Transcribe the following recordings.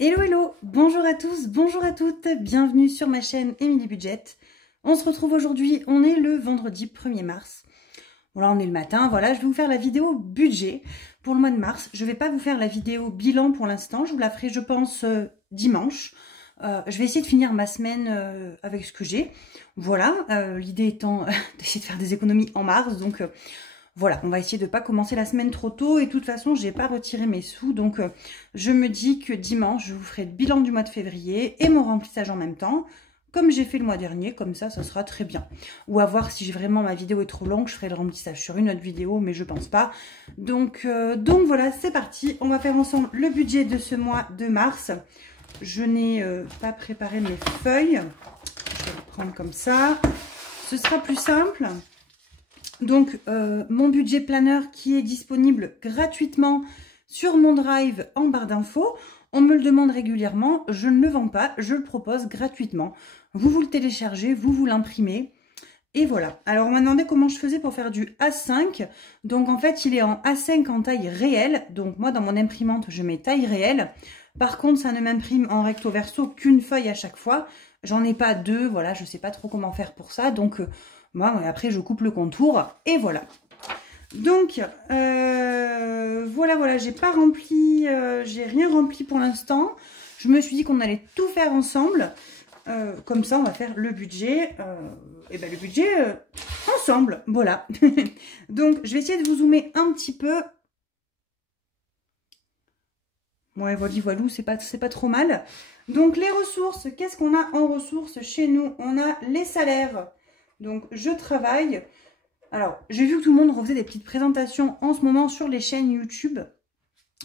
Hello hello, bonjour à tous, bonjour à toutes, bienvenue sur ma chaîne Emily Budget. On se retrouve aujourd'hui, on est le vendredi 1er mars. Voilà, on est le matin, voilà, je vais vous faire la vidéo budget pour le mois de mars. Je ne vais pas vous faire la vidéo bilan pour l'instant, je vous la ferai je pense dimanche. Je vais essayer de finir ma semaine avec ce que j'ai. Voilà, l'idée étant d'essayer de faire des économies en mars, donc... voilà, on va essayer de ne pas commencer la semaine trop tôt. Et de toute façon, je n'ai pas retiré mes sous. Donc, je me dis que dimanche, je vous ferai le bilan du mois de février et mon remplissage en même temps. Comme j'ai fait le mois dernier, comme ça sera très bien. Ou à voir si vraiment ma vidéo est trop longue, je ferai le remplissage sur une autre vidéo, mais je pense pas. Donc voilà, c'est parti. On va faire ensemble le budget de ce mois de mars. Je n'ai pas préparé mes feuilles. Je vais les prendre comme ça. Ce sera plus simple. Donc, mon budget planeur qui est disponible gratuitement sur mon drive en barre d'infos. On me le demande régulièrement, je ne le vends pas, je le propose gratuitement. Vous le téléchargez, vous l'imprimez. Et voilà. Alors, on m'a demandé comment je faisais pour faire du A5. Donc, en fait, il est en A5 en taille réelle. Donc, moi, dans mon imprimante, je mets taille réelle. Par contre, ça ne m'imprime en recto verso qu'une feuille à chaque fois. J'en ai pas deux. Voilà, je ne sais pas trop comment faire pour ça. Donc, moi, après, je coupe le contour. Et voilà. Donc, voilà, j'ai pas rempli, j'ai rien rempli pour l'instant. Je me suis dit qu'on allait tout faire ensemble. Comme ça, on va faire le budget. Et ben le budget ensemble. Voilà. Donc, je vais essayer de vous zoomer un petit peu. Ouais, voilou, c'est pas trop mal. Donc, les ressources, qu'est-ce qu'on a en ressources chez nous? On a les salaires. Donc, je travaille. Alors, j'ai vu que tout le monde refaisait des petites présentations en ce moment sur les chaînes YouTube.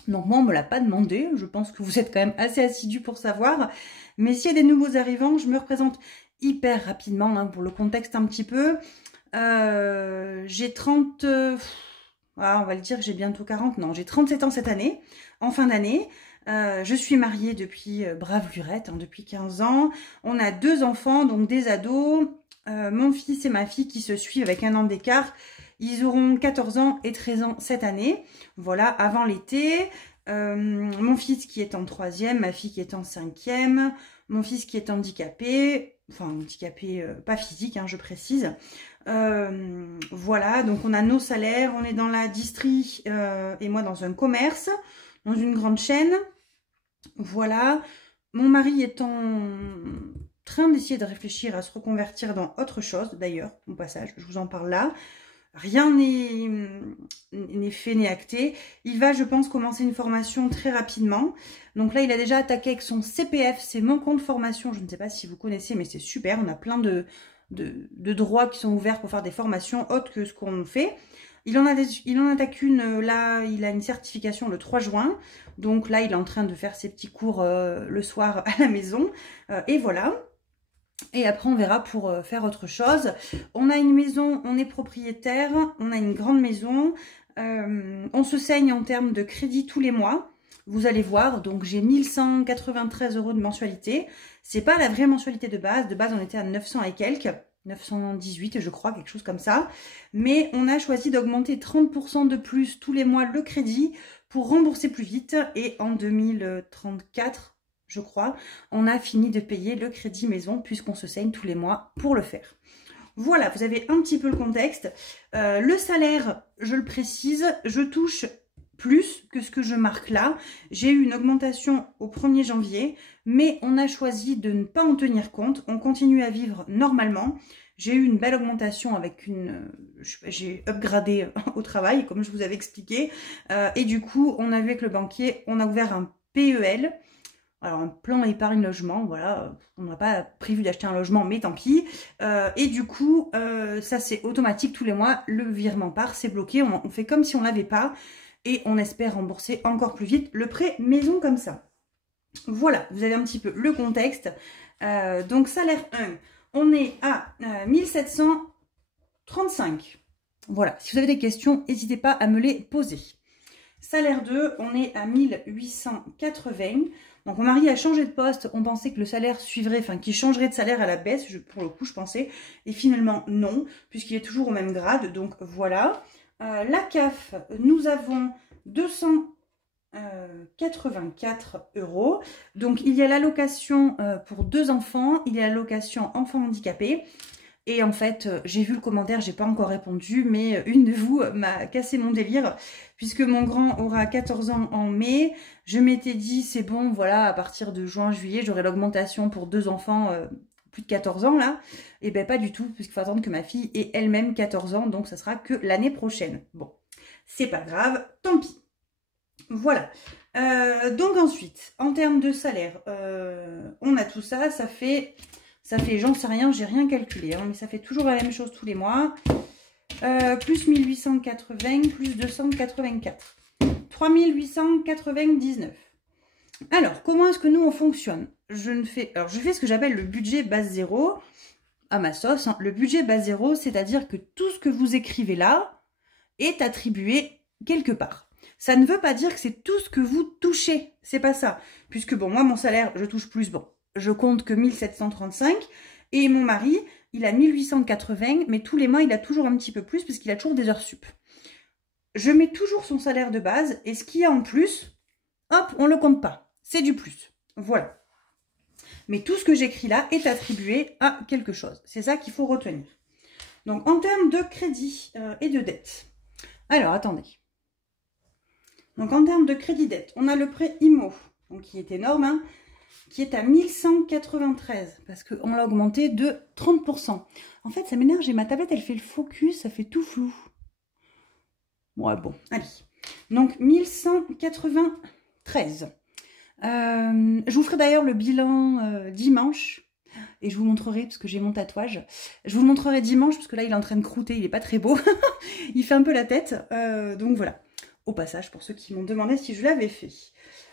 Donc, moi, on ne me l'a pas demandé. Je pense que vous êtes quand même assez assidus pour savoir. Mais s'il y a des nouveaux arrivants, je me représente hyper rapidement hein, pour le contexte un petit peu. J'ai 30... on va le dire que j'ai bientôt 40. Non, j'ai 37 ans cette année, en fin d'année. Je suis mariée depuis brave lurette, hein, depuis 15 ans. On a 2 enfants, donc des ados. Mon fils et ma fille qui se suivent avec 1 an d'écart. Ils auront 14 ans et 13 ans cette année. Voilà, avant l'été. Mon fils qui est en 3e, ma fille qui est en 5e. Mon fils qui est handicapé. Enfin, handicapé, pas physique, hein, je précise. Voilà, donc on a nos salaires. On est dans la distrie et moi dans un commerce, dans une grande chaîne. Voilà. Mon mari est en train d'essayer de réfléchir à se reconvertir dans autre chose, d'ailleurs, au passage, je vous en parle là. Rien n'est fait, n'est acté. Il va, je pense, commencer une formation très rapidement. Donc là, il a déjà attaqué avec son CPF, c'est mon compte formation. Je ne sais pas si vous connaissez, mais c'est super. On a plein de droits qui sont ouverts pour faire des formations autres que ce qu'on fait. Il en attaque une, là, il a une certification le 3 juin. Donc là, il est en train de faire ses petits cours le soir à la maison. Et voilà. Et après, on verra pour faire autre chose. On a une maison, on est propriétaire, on a une grande maison. On se saigne en termes de crédit tous les mois. Vous allez voir, donc j'ai 1193 € de mensualité. C'est pas la vraie mensualité de base. De base, on était à 900 et quelques. 918, je crois, quelque chose comme ça. Mais on a choisi d'augmenter 30% de plus tous les mois le crédit pour rembourser plus vite. Et en 2034... je crois, on a fini de payer le crédit maison puisqu'on se saigne tous les mois pour le faire. Voilà, vous avez un petit peu le contexte. Le salaire, je le précise, je touche plus que ce que je marque là. J'ai eu une augmentation au 1er janvier, mais on a choisi de ne pas en tenir compte. On continue à vivre normalement. J'ai eu une belle augmentation avec j'ai upgradé au travail, comme je vous avais expliqué. Et du coup, on a vu avec le banquier, on a ouvert un PEL. Alors, un plan épargne logement, voilà, on n'a pas prévu d'acheter un logement, mais tant pis. Et du coup, ça c'est automatique tous les mois, le virement part, c'est bloqué, on fait comme si on l'avait pas. Et on espère rembourser encore plus vite le prêt maison comme ça. Voilà, vous avez un petit peu le contexte. Donc, salaire 1, on est à 1735. Voilà, si vous avez des questions, n'hésitez pas à me les poser. Salaire 2, on est à 1880. Donc mon mari a changé de poste, on pensait que le salaire suivrait, enfin qu'il changerait de salaire à la baisse, pour le coup je pensais, et finalement non, puisqu'il est toujours au même grade, donc voilà. La CAF, nous avons 200 84 €. Donc, il y a l'allocation pour 2 enfants, il y a l'allocation enfants handicapés. Et en fait, j'ai vu le commentaire, j'ai pas encore répondu, mais une de vous m'a cassé mon délire, puisque mon grand aura 14 ans en mai. Je m'étais dit, c'est bon, voilà, à partir de juin, juillet, j'aurai l'augmentation pour 2 enfants plus de 14 ans, là. Et ben pas du tout, puisqu'il faut attendre que ma fille ait elle-même 14 ans, donc ça sera que l'année prochaine. Bon, c'est pas grave, tant pis. Voilà. Donc ensuite, en termes de salaire, on a tout ça, ça fait, j'en sais rien, j'ai rien calculé, hein, mais ça fait toujours la même chose tous les mois. Plus 1880, plus 284. 3899. Alors, comment est-ce que nous on fonctionne? Je fais ce que j'appelle le budget base zéro, à ma sauce. Hein. Le budget base zéro, c'est-à-dire que tout ce que vous écrivez là est attribué quelque part. Ça ne veut pas dire que c'est tout ce que vous touchez. C'est pas ça. Puisque, bon, moi, mon salaire, je touche plus. Bon, je compte que 1735. Et mon mari, il a 1880. Mais tous les mois, il a toujours un petit peu plus puisqu'il a toujours des heures sup. Je mets toujours son salaire de base. Et ce qu'il y a en plus, hop, on ne le compte pas. C'est du plus. Voilà. Mais tout ce que j'écris là est attribué à quelque chose. C'est ça qu'il faut retenir. Donc, en termes de crédit et de dette. Alors, attendez. Donc, en termes de crédit-dette, on a le prêt IMO, donc qui est énorme, hein, qui est à 1193, parce qu'on l'a augmenté de 30%. En fait, ça m'énerve, j'ai ma tablette, elle fait le focus, ça fait tout flou. Ouais, bon, allez. Donc, 1193. Je vous ferai d'ailleurs le bilan dimanche, et je vous montrerai, parce que j'ai mon tatouage, je vous le montrerai dimanche, parce que là, il est en train de croûter, il n'est pas très beau. Il fait un peu la tête, donc voilà. Au passage, pour ceux qui m'ont demandé si je l'avais fait.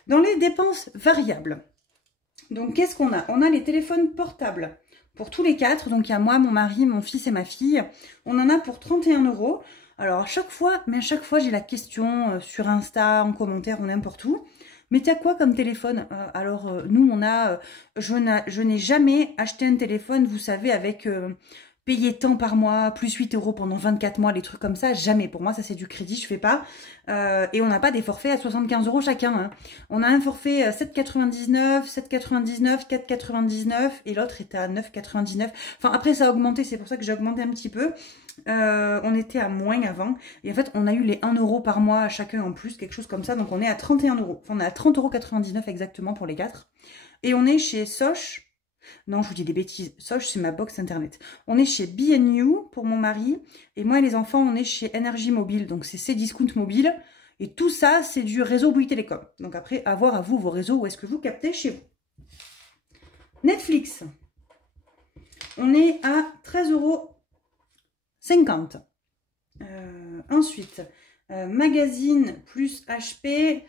Dans les dépenses variables, donc qu'est-ce qu'on a? On a les téléphones portables pour tous les 4. Donc il y a moi, mon mari, mon fils et ma fille. On en a pour 31 €. Alors à chaque fois, j'ai la question sur Insta, en commentaire ou n'importe où. Mais tu as quoi comme téléphone? Nous, on a... je n'ai jamais acheté un téléphone, vous savez, avec... payer tant par mois, plus 8 € pendant 24 mois, les trucs comme ça, jamais. Pour moi, ça c'est du crédit, je fais pas. Et on n'a pas des forfaits à 75 € chacun. Hein. On a un forfait 7,99, 7,99, 4,99 et l'autre est à 9,99. Enfin, après, ça a augmenté, c'est pour ça que j'ai augmenté un petit peu. On était à moins avant. Et en fait, on a eu les 1 € par mois à chacun en plus, quelque chose comme ça. Donc, on est à 31 €. Enfin, on est à 30,99 € exactement pour les 4. Et on est chez Soch. Non, je vous dis des bêtises. Soch, c'est ma box internet. On est chez B&U pour mon mari. Et moi et les enfants, on est chez Énergie Mobile. Donc, c'est Cdiscount Mobile. Et tout ça, c'est du réseau Bouygues Télécom. Donc, après, à voir à vous, vos réseaux, où est-ce que vous captez chez vous. Netflix. On est à 13,50 €. Ensuite, magazine plus HP.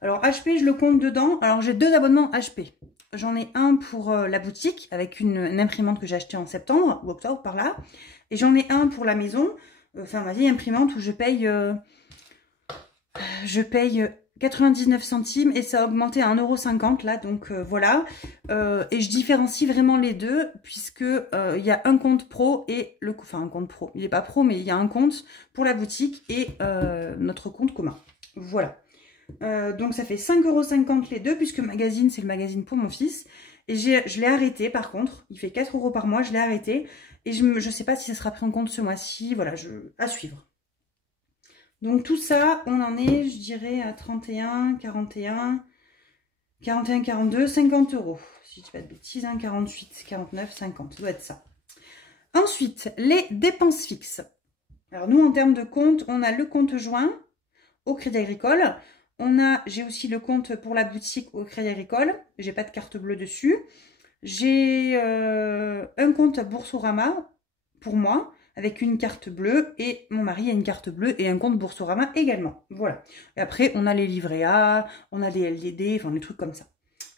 Alors, HP, je le compte dedans. Alors, j'ai 2 abonnements HP. J'en ai un pour la boutique avec une imprimante que j'ai achetée en septembre ou octobre par là. Et j'en ai un pour la maison, enfin ma vieille imprimante où je paye 99 centimes et ça a augmenté à 1,50 € là. Donc voilà. Et je différencie vraiment les deux puisque il y a un compte pro et un compte pro. Il n'est pas pro mais il y a un compte pour la boutique et notre compte commun. Voilà. Donc ça fait 5,50 € les deux, puisque magazine, c'est le magazine pour mon fils. Et je l'ai arrêté par contre. Il fait 4 € par mois, je l'ai arrêté. Et je ne sais pas si ça sera pris en compte ce mois-ci. Voilà, à suivre. Donc tout ça, on en est, je dirais, à 31, 41, 41, 42, 50 €. Si je dis pas de bêtises, hein, 48, 49, 50. Ça doit être ça. Ensuite, les dépenses fixes. Alors nous, en termes de compte, on a le compte joint au Crédit Agricole. J'ai aussi le compte pour la boutique au Crédit Agricole. J'ai pas de carte bleue dessus. J'ai un compte à Boursorama pour moi avec une carte bleue et mon mari a une carte bleue et un compte Boursorama également. Voilà. Et après, on a les livrets A, on a des LDD, enfin des trucs comme ça.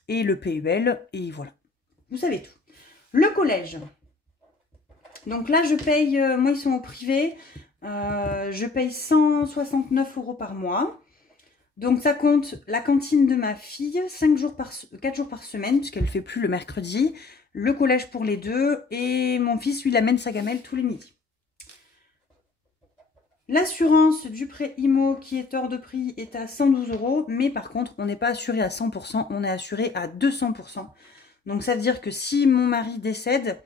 Et le PUL et voilà. Vous savez tout. Le collège. Donc là, je paye, moi ils sont au privé, je paye 169 € par mois. Donc ça compte la cantine de ma fille, 4 jours par semaine, puisqu'elle ne fait plus le mercredi, le collège pour les deux, et mon fils, lui, il amène sa gamelle tous les midis. L'assurance du prêt IMO qui est hors de prix est à 112 €, mais par contre, on n'est pas assuré à 100%, on est assuré à 200%. Donc ça veut dire que si mon mari décède,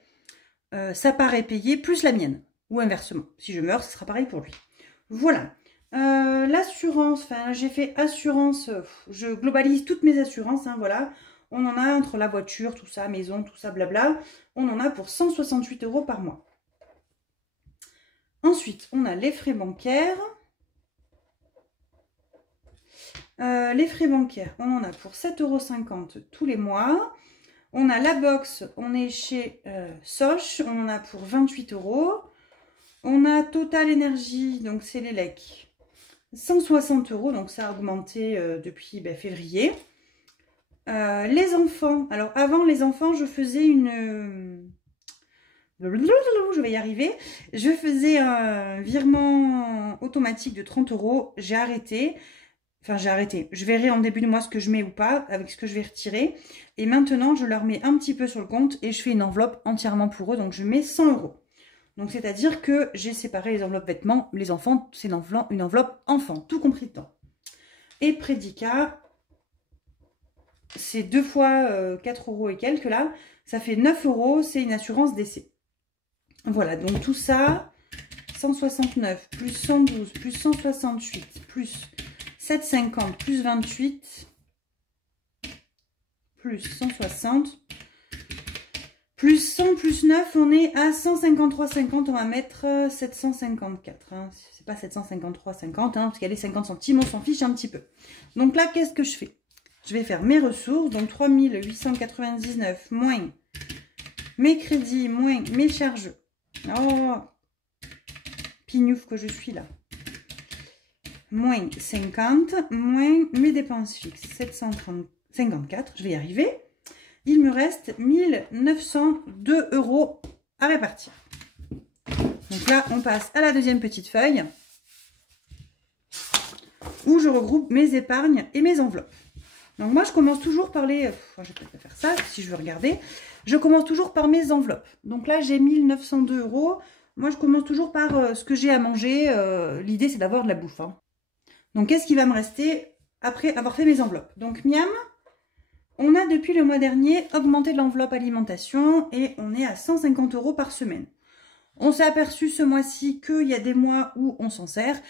sa part est payée plus la mienne, ou inversement. Si je meurs, ce sera pareil pour lui. Voilà. L'assurance, enfin j'ai fait assurance, je globalise toutes mes assurances, hein, voilà. On en a entre la voiture, tout ça, maison, tout ça, blabla. On en a pour 168 € par mois. Ensuite, on a les frais bancaires. Les frais bancaires, on en a pour 7,50 € tous les mois. On a la box, on est chez Soch, on en a pour 28 €. On a Total Énergie, donc c'est l'élec, 160 €, donc ça a augmenté depuis février. Les enfants, alors avant les enfants, je faisais une... je vais y arriver. Je faisais un virement automatique de 30 €. J'ai arrêté. Enfin, j'ai arrêté. Je verrai en début de mois ce que je mets ou pas, avec ce que je vais retirer. Et maintenant, je leur mets un petit peu sur le compte et je fais une enveloppe entièrement pour eux. Donc, je mets 100 €. Donc, c'est-à-dire que j'ai séparé les enveloppes vêtements. Les enfants, c'est une enveloppe enfant, tout compris dedans. Et prédicat, c'est 2 fois 4 € et quelques là. Ça fait 9 €. C'est une assurance décès. Voilà, donc tout ça, 169 plus 112 plus 168 plus 750 plus 28 plus 160 plus 100 plus 9, on est à 153,50. On va mettre 754. Hein. C'est pas 753,50 hein, parce qu'il y a les 50 centimes, on s'en fiche un petit peu. Donc là, qu'est-ce que je fais? Je vais faire mes ressources, donc 3899 moins mes crédits, moins mes charges. Oh, pignouf que je suis là. Moins 50, moins mes dépenses fixes, 754, je vais y arriver. Il me reste 1902 € à répartir. Donc là, on passe à la deuxième petite feuille où je regroupe mes épargnes et mes enveloppes. Donc moi, je commence toujours par les... je vais peut-être faire ça, si je veux regarder. Je commence toujours par mes enveloppes. Donc là, j'ai 1902 €. Moi, je commence toujours par ce que j'ai à manger. L'idée, c'est d'avoir de la bouffe. Hein. Donc, qu'est-ce qui va me rester après avoir fait mes enveloppes? Donc, miam, on a depuis le mois dernier augmenté l'enveloppe alimentation et on est à 150 € par semaine. On s'est aperçu ce mois-ci qu'il y a des mois où on s'en sert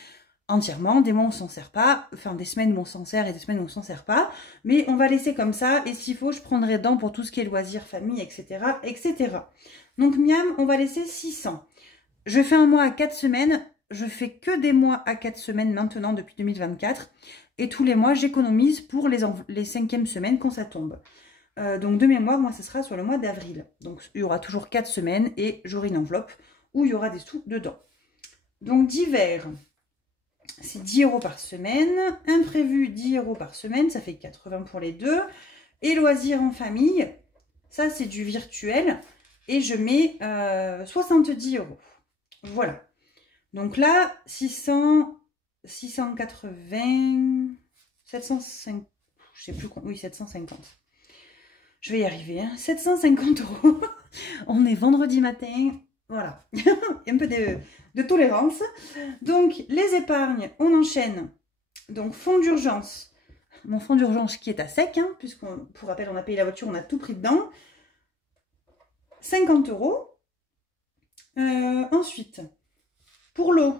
entièrement, des mois où on s'en sert pas, enfin des semaines où on s'en sert et des semaines où on s'en sert pas, mais on va laisser comme ça et s'il faut je prendrai dedans pour tout ce qui est loisirs, famille, etc. etc. Donc miam, on va laisser 600. Je fais un mois à 4 semaines, je fais que des mois à 4 semaines maintenant depuis 2024 et tous les mois j'économise pour les 5e semaines quand ça tombe. Donc de mémoire, moi ce sera sur le mois d'avril. Donc il y aura toujours 4 semaines et j'aurai une enveloppe où il y aura des sous dedans. Donc d'hiver, c'est 10 € par semaine. Imprévu, 10 € par semaine. Ça fait 80 pour les deux. Et loisirs en famille, ça c'est du virtuel. Et je mets 70 €. Voilà. Donc là, 600, 680, 705, je sais plus, oui 750. Je vais y arriver, hein. 750 €. On est vendredi matin. Voilà, un peu de tolérance. Donc, les épargnes, on enchaîne. Donc, fonds d'urgence. Mon fonds d'urgence qui est à sec, hein, puisqu'on, pour rappel, on a payé la voiture, on a tout pris dedans. 50 €. Ensuite, pour l'eau,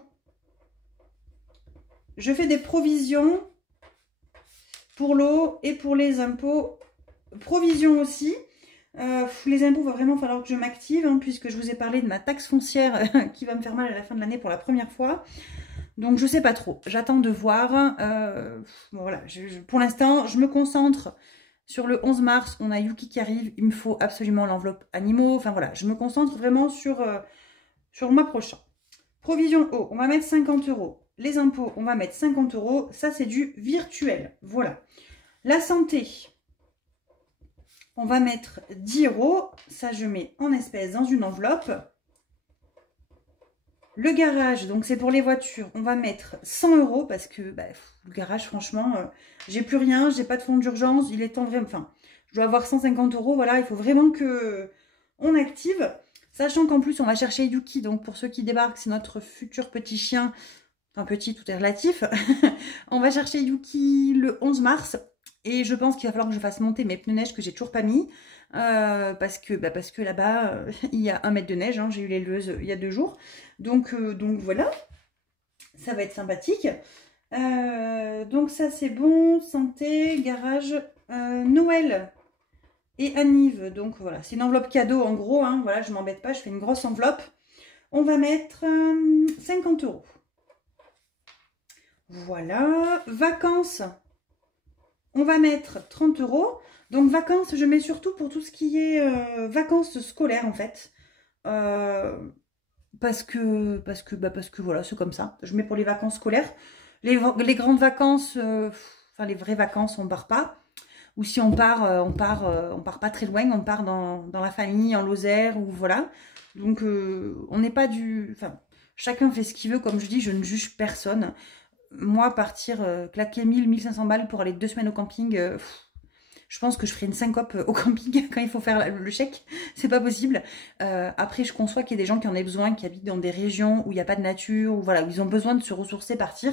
je fais des provisions pour l'eau et pour les impôts. Provisions aussi. Les impôts, va vraiment falloir que je m'active, hein, puisque je vous ai parlé de ma taxe foncière qui va me faire mal à la fin de l'année pour la première fois. Donc, je sais pas trop. J'attends de voir. Bon, voilà, pour l'instant, je me concentre sur le 11 mars. On a Yuki qui arrive. Il me faut absolument l'enveloppe animaux. Enfin, voilà, je me concentre vraiment sur le mois prochain. Provision eau, on va mettre 50 €. Les impôts, on va mettre 50 €. Ça, c'est du virtuel. Voilà. La santé... On va mettre 10 €. Ça, je mets en espèces dans une enveloppe. Le garage, donc c'est pour les voitures. On va mettre 100 € parce que le garage, franchement, j'ai plus rien. J'ai pas de fonds d'urgence. Il est temps vraiment... Enfin, je dois avoir 150 €. Voilà, il faut vraiment que on active. Sachant qu'en plus, on va chercher Yuki. Donc, pour ceux qui débarquent, c'est notre futur petit chien. Enfin, petit, tout est relatif. On va chercher Yuki le 11 mars. Et je pense qu'il va falloir que je fasse monter mes pneus neige que j'ai toujours pas mis. Parce que là-bas, il y a 1 mètre de neige. Hein, j'ai eu les leuses il y a 2 jours. Donc voilà. Ça va être sympathique. Donc ça c'est bon. Santé, garage, Noël et Anniv. Donc voilà, c'est une enveloppe cadeau en gros. Hein, voilà, je m'embête pas, je fais une grosse enveloppe. On va mettre 50 €. Voilà. Vacances. On va mettre 30 €. Donc vacances, je mets surtout pour tout ce qui est vacances scolaires en fait. Parce que voilà, c'est comme ça. Je mets pour les vacances scolaires. Les grandes vacances, enfin les vraies vacances, on ne part pas. Ou si on part, on part pas très loin, on part dans la famille, en Lozère, ou voilà. Donc on n'est pas du... Enfin, chacun fait ce qu'il veut, comme je dis, je ne juge personne. Moi, partir claquer 1500 balles pour aller 2 semaines au camping... je pense que je ferai une syncope au camping quand il faut faire le chèque. C'est pas possible. Après, je conçois qu'il y a des gens qui en aient besoin, qui habitent dans des régions où il n'y a pas de nature, ou voilà, où ils ont besoin de se ressourcer, partir.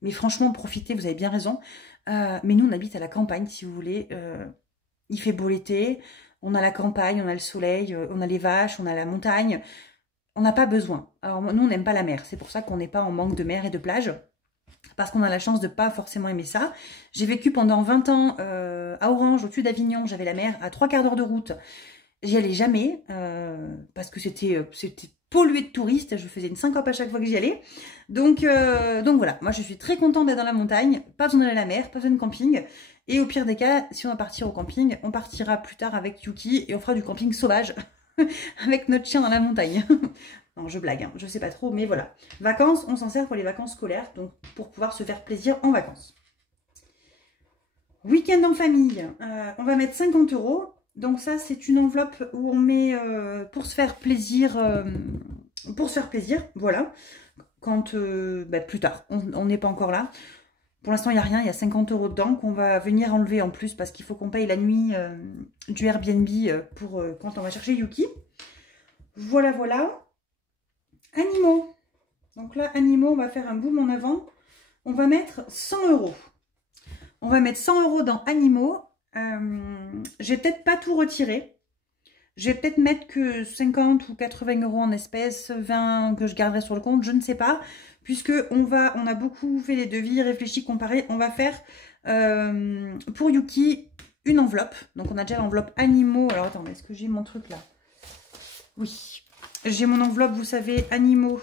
Mais franchement, profitez, vous avez bien raison. Mais nous, on habite à la campagne, si vous voulez. Il fait beau l'été. On a la campagne, on a le soleil, on a les vaches, on a la montagne. On n'a pas besoin. Alors, nous, on n'aime pas la mer. C'est pour ça qu'on n'est pas en manque de mer et de plage. Parce qu'on a la chance de pas forcément aimer ça. J'ai vécu pendant 20 ans à Orange, au-dessus d'Avignon. J'avais la mer à 3/4 d'heure de route. J'y allais jamais parce que c'était pollué de touristes. Je faisais une syncope à chaque fois que j'y allais. Donc voilà, moi je suis très contente d'être dans la montagne. Pas besoin d'aller à la mer, pas besoin de camping. Et au pire des cas, si on va partir au camping, on partira plus tard avec Yuki et on fera du camping sauvage avec notre chien dans la montagne. Non, je blague, hein, je sais pas trop, mais voilà. Vacances, on s'en sert pour les vacances scolaires, donc pour pouvoir se faire plaisir en vacances. Week-end en famille, on va mettre 50 €. Donc ça, c'est une enveloppe où on met pour se faire plaisir, voilà. Quand, plus tard, on n'est pas encore là. Pour l'instant, il n'y a rien, il y a 50 € dedans qu'on va venir enlever en plus parce qu'il faut qu'on paye la nuit du Airbnb pour quand on va chercher Yuki. Voilà, voilà. Animaux. Donc là, animaux, on va faire un boom en avant. On va mettre 100 €. On va mettre 100 € dans animaux. Je vais peut-être pas tout retirer. Je vais peut-être mettre que 50 ou 80 € en espèces, 20 que je garderai sur le compte, je ne sais pas. Puisque on a beaucoup fait les devis, réfléchi, comparé. On va faire pour Yuki une enveloppe. Donc on a déjà l'enveloppe animaux. Alors attends, est-ce que j'ai mon truc là? Oui. J'ai mon enveloppe, vous savez, animaux.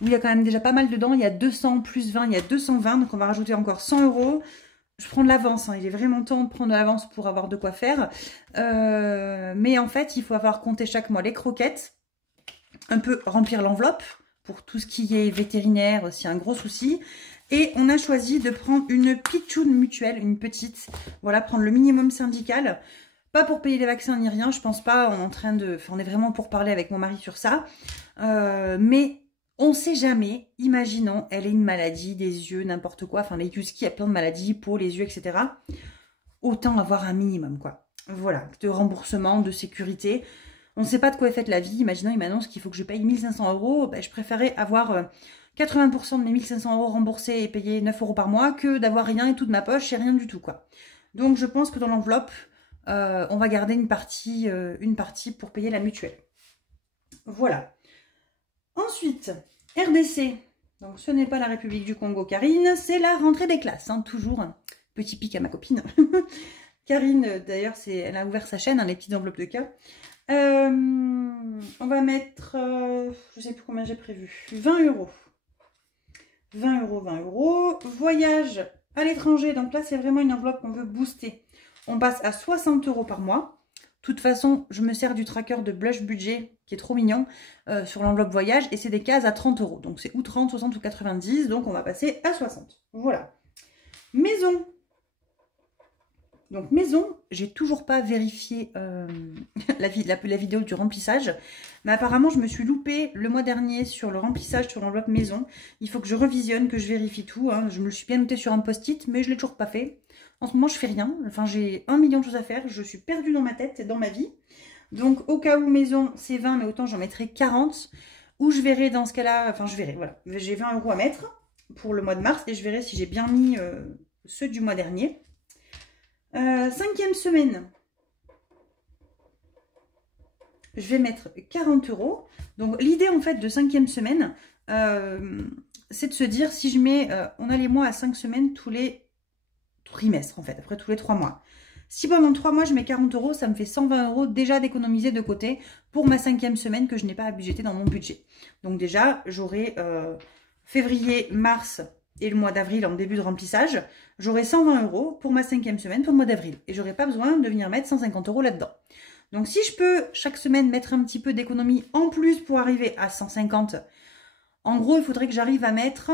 Où il y a quand même déjà pas mal dedans. Il y a 200 plus 20, il y a 220. Donc on va rajouter encore 100 €. Je prends de l'avance. Hein. Il est vraiment temps de prendre de l'avance pour avoir de quoi faire. Mais en fait, il faut avoir compté chaque mois les croquettes. Un peu remplir l'enveloppe pour tout ce qui est vétérinaire, s'il y a un gros souci. Et on a choisi de prendre une pitchoune mutuelle, une petite. Voilà, prendre le minimum syndical. Pas pour payer les vaccins ni rien, je pense pas. On est vraiment pour parler avec mon mari sur ça. Mais on sait jamais. Imaginons, elle a une maladie, des yeux, n'importe quoi. Enfin, les huskies, il y a plein de maladies, peau, les yeux, etc. Autant avoir un minimum, quoi. Voilà, de remboursement, de sécurité. On ne sait pas de quoi est faite la vie. Imaginons, il m'annonce qu'il faut que je paye 1500 €. Ben, je préférais avoir 80% de mes 1500 € remboursés et payer 9 € par mois que d'avoir rien et tout de ma poche et rien du tout, quoi. Donc, je pense que dans l'enveloppe, on va garder une partie pour payer la mutuelle. Voilà. Ensuite, RDC. Donc, ce n'est pas la République du Congo, Karine. C'est la rentrée des classes. Hein, toujours un petit pic à ma copine. Karine, d'ailleurs, elle a ouvert sa chaîne, hein, les petites enveloppes de cas. On va mettre, je ne sais plus combien j'ai prévu, 20 €. 20 €, 20 €. Voyage à l'étranger. Donc là, c'est vraiment une enveloppe qu'on veut booster. On passe à 60 € par mois. De toute façon, je me sers du tracker de Blush Budget, qui est trop mignon, sur l'enveloppe voyage. Et c'est des cases à 30 €. Donc c'est ou 30, 60 ou 90. Donc on va passer à 60. Voilà. Maison. Donc maison, j'ai toujours pas vérifié la vidéo du remplissage. Mais apparemment, je me suis loupée le mois dernier sur le remplissage sur l'enveloppe maison. Il faut que je revisionne, que je vérifie tout. Hein. Je me le suis bien noté sur un post-it, mais je l'ai toujours pas fait. En ce moment, je fais rien. Enfin, j'ai 1 million de choses à faire. Je suis perdue dans ma tête et dans ma vie. Donc, au cas où maison, c'est 20, mais autant j'en mettrai 40. où je verrai dans ce cas-là, enfin je verrai, voilà. J'ai 20 € à mettre pour le mois de mars et je verrai si j'ai bien mis ceux du mois dernier. 5e semaine, je vais mettre 40 €. Donc l'idée en fait de 5e semaine, c'est de se dire si je mets, on a les mois à 5 semaines tous les trimestres en fait, après tous les 3 mois. Si pendant 3 mois je mets 40 €, ça me fait 120 € déjà d'économiser de côté pour ma 5e semaine que je n'ai pas à budgéter dans mon budget. Donc déjà j'aurai février, mars et le mois d'avril en début de remplissage. J'aurai 120 € pour ma 5e semaine pour le mois d'avril. Et j'aurai pas besoin de venir mettre 150 € là-dedans. Donc si je peux chaque semaine mettre un petit peu d'économie en plus pour arriver à 150, en gros il faudrait que j'arrive à mettre...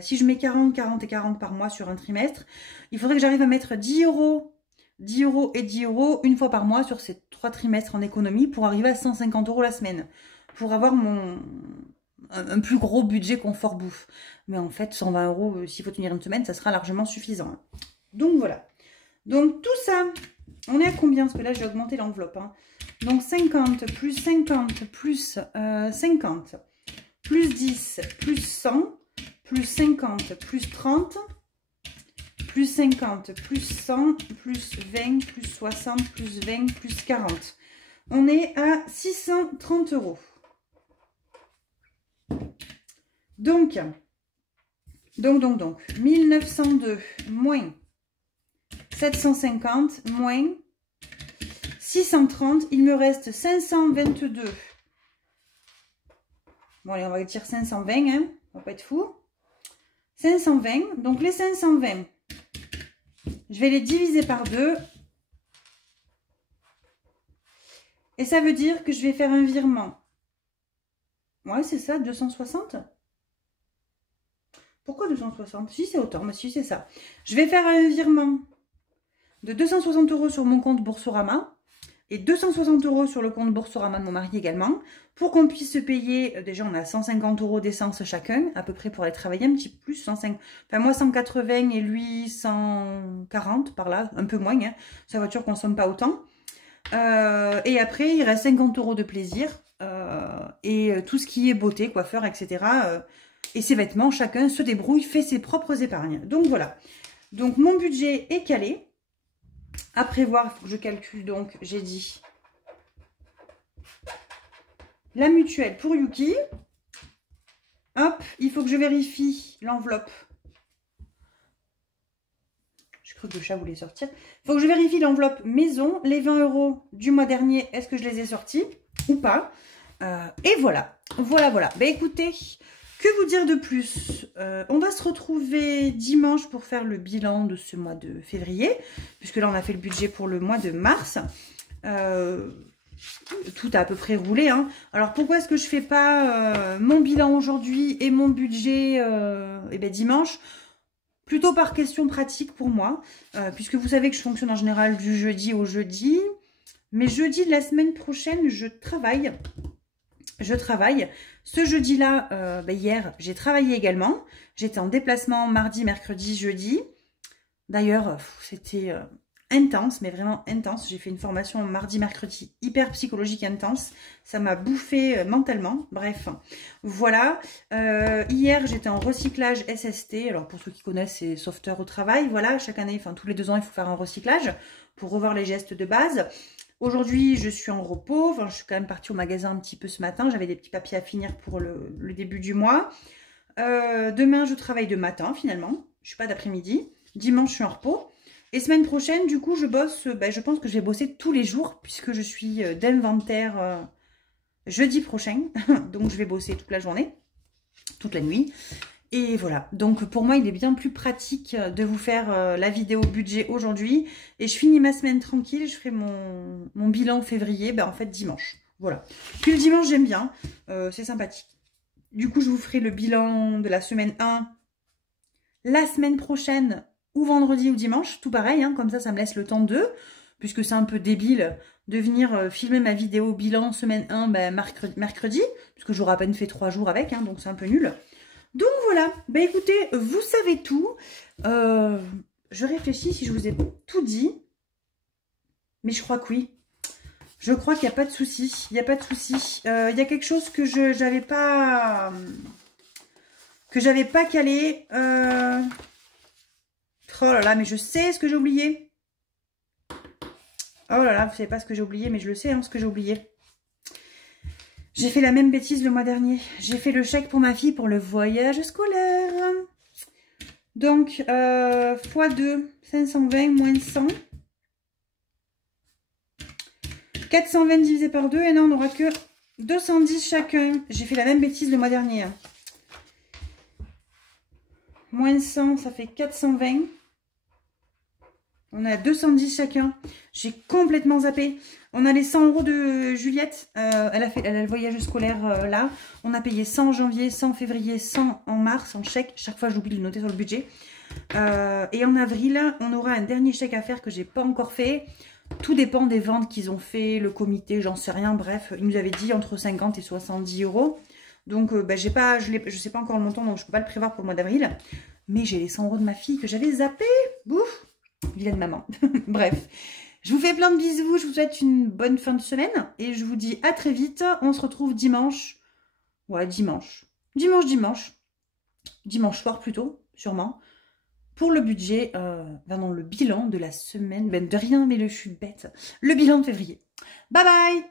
si je mets 40, 40 et 40 par mois sur un trimestre, il faudrait que j'arrive à mettre 10 €, 10 € et 10 € une fois par mois sur ces 3 trimestres en économie pour arriver à 150 € la semaine. Pour avoir un plus gros budget confort bouffe. Mais en fait, 120 €, s'il faut tenir une semaine, ça sera largement suffisant. Donc voilà. Donc tout ça, on est à combien? Parce que là, j'ai augmenté l'enveloppe. Hein. Donc 50 plus 50 plus 50 plus 10 plus 100 plus 50 plus 30 plus 50 plus 100 plus 20 plus 60 plus 20 plus 40. On est à 630 €. Donc 1902 moins 750 moins 630, il me reste 522. Bon allez, on va dire 520, hein, on va pas être fou. 520, donc les 520, je vais les diviser par 2. Et ça veut dire que je vais faire un virement. Ouais, c'est ça, 260. Pourquoi 260? Si, c'est autant, mais si, c'est ça. Je vais faire un virement de 260 € sur mon compte Boursorama et 260 € sur le compte Boursorama de mon mari également, pour qu'on puisse se payer, déjà on a 150 € d'essence chacun, à peu près pour aller travailler, un petit peu plus, 105, enfin moi 180 et lui 140 par là, un peu moins, hein. Sa voiture consomme pas autant. Et après il reste 50 € de plaisir, et tout ce qui est beauté, coiffeur, etc. Et ses vêtements, chacun se débrouille, fait ses propres épargnes. Donc voilà, donc mon budget est calé. À prévoir, il faut que je calcule, donc j'ai dit la mutuelle pour Yuki. Hop, il faut que je vérifie l'enveloppe. Je crois que le chat voulait sortir. Il faut que je vérifie l'enveloppe maison. Les 20 € du mois dernier, est-ce que je les ai sortis ou pas? Et voilà, voilà. Ben écoutez, que vous dire de plus? On va se retrouver dimanche pour faire le bilan de ce mois de février, puisque là on a fait le budget pour le mois de mars. Tout a à peu près roulé. Hein. Alors pourquoi est-ce que je fais pas mon bilan aujourd'hui et mon budget dimanche? Plutôt par question pratique pour moi, puisque vous savez que je fonctionne en général du jeudi au jeudi. Mais jeudi de la semaine prochaine, je travaille. Ce jeudi-là, hier, j'ai travaillé également. J'étais en déplacement mardi, mercredi, jeudi. D'ailleurs, c'était intense, mais vraiment intense. J'ai fait une formation mardi, mercredi, hyper psychologique intense. Ça m'a bouffé mentalement. Bref, voilà. Hier, j'étais en recyclage SST. Alors, pour ceux qui connaissent, c'est sauveteur au travail. Voilà, chaque année, enfin tous les 2 ans, il faut faire un recyclage pour revoir les gestes de base. Aujourd'hui, je suis en repos. Enfin, je suis quand même partie au magasin un petit peu ce matin. J'avais des petits papiers à finir pour le début du mois. Demain, je travaille de matin, finalement. Je ne suis pas d'après-midi. Dimanche, je suis en repos. Et semaine prochaine, du coup, je bosse. Je pense que je vais bosser tous les jours, puisque je suis d'inventaire jeudi prochain. Donc, je vais bosser toute la journée, toute la nuit. Et voilà, donc pour moi, il est bien plus pratique de vous faire la vidéo budget aujourd'hui. Et je finis ma semaine tranquille, je ferai mon bilan février, en fait dimanche. Voilà. Puis le dimanche, j'aime bien, c'est sympathique. Du coup, je vous ferai le bilan de la semaine 1 la semaine prochaine, ou vendredi ou dimanche, tout pareil, hein, comme ça me laisse le temps de, puisque c'est un peu débile de venir filmer ma vidéo bilan semaine 1 mercredi, puisque j'aurai à peine fait 3 jours avec, hein, donc c'est un peu nul. Donc voilà, écoutez, vous savez tout. Je réfléchis si je vous ai tout dit. Mais je crois que oui. Je crois qu'il n'y a pas de souci. Il n'y a pas de souci. Il y a quelque chose que je n'avais pas... que j'avais pas calé. Oh là là, mais je sais ce que j'ai oublié. Oh là là, vous savez pas ce que j'ai oublié, mais je le sais, hein, ce que j'ai oublié. J'ai fait la même bêtise le mois dernier. J'ai fait le chèque pour ma fille pour le voyage scolaire. Donc, x2, 520 moins 100. 420 divisé par 2. Et non, on n'aura que 210 chacun. J'ai fait la même bêtise le mois dernier. Moins 100, ça fait 420. On a 210 chacun. J'ai complètement zappé. On a les 100 € de Juliette. Elle a le voyage scolaire là. On a payé 100 en janvier, 100 en février, 100 en mars en chèque. Chaque fois, j'oublie de le noter sur le budget. Et en avril, on aura un dernier chèque à faire que j'ai pas encore fait. Tout dépend des ventes qu'ils ont fait, le comité, j'en sais rien. Bref, ils nous avaient dit entre 50 et 70 €. Donc, je sais pas encore le montant, donc je peux pas le prévoir pour le mois d'avril. Mais j'ai les 100 € de ma fille que j'avais zappé. Bouf! Vilaine maman. Bref, je vous fais plein de bisous. Je vous souhaite une bonne fin de semaine. Et je vous dis à très vite. On se retrouve dimanche. Ouais, dimanche. Dimanche soir plutôt, sûrement. Pour le budget, le bilan de la semaine. Ben, de rien, mais je suis bête. Le bilan de février. Bye bye!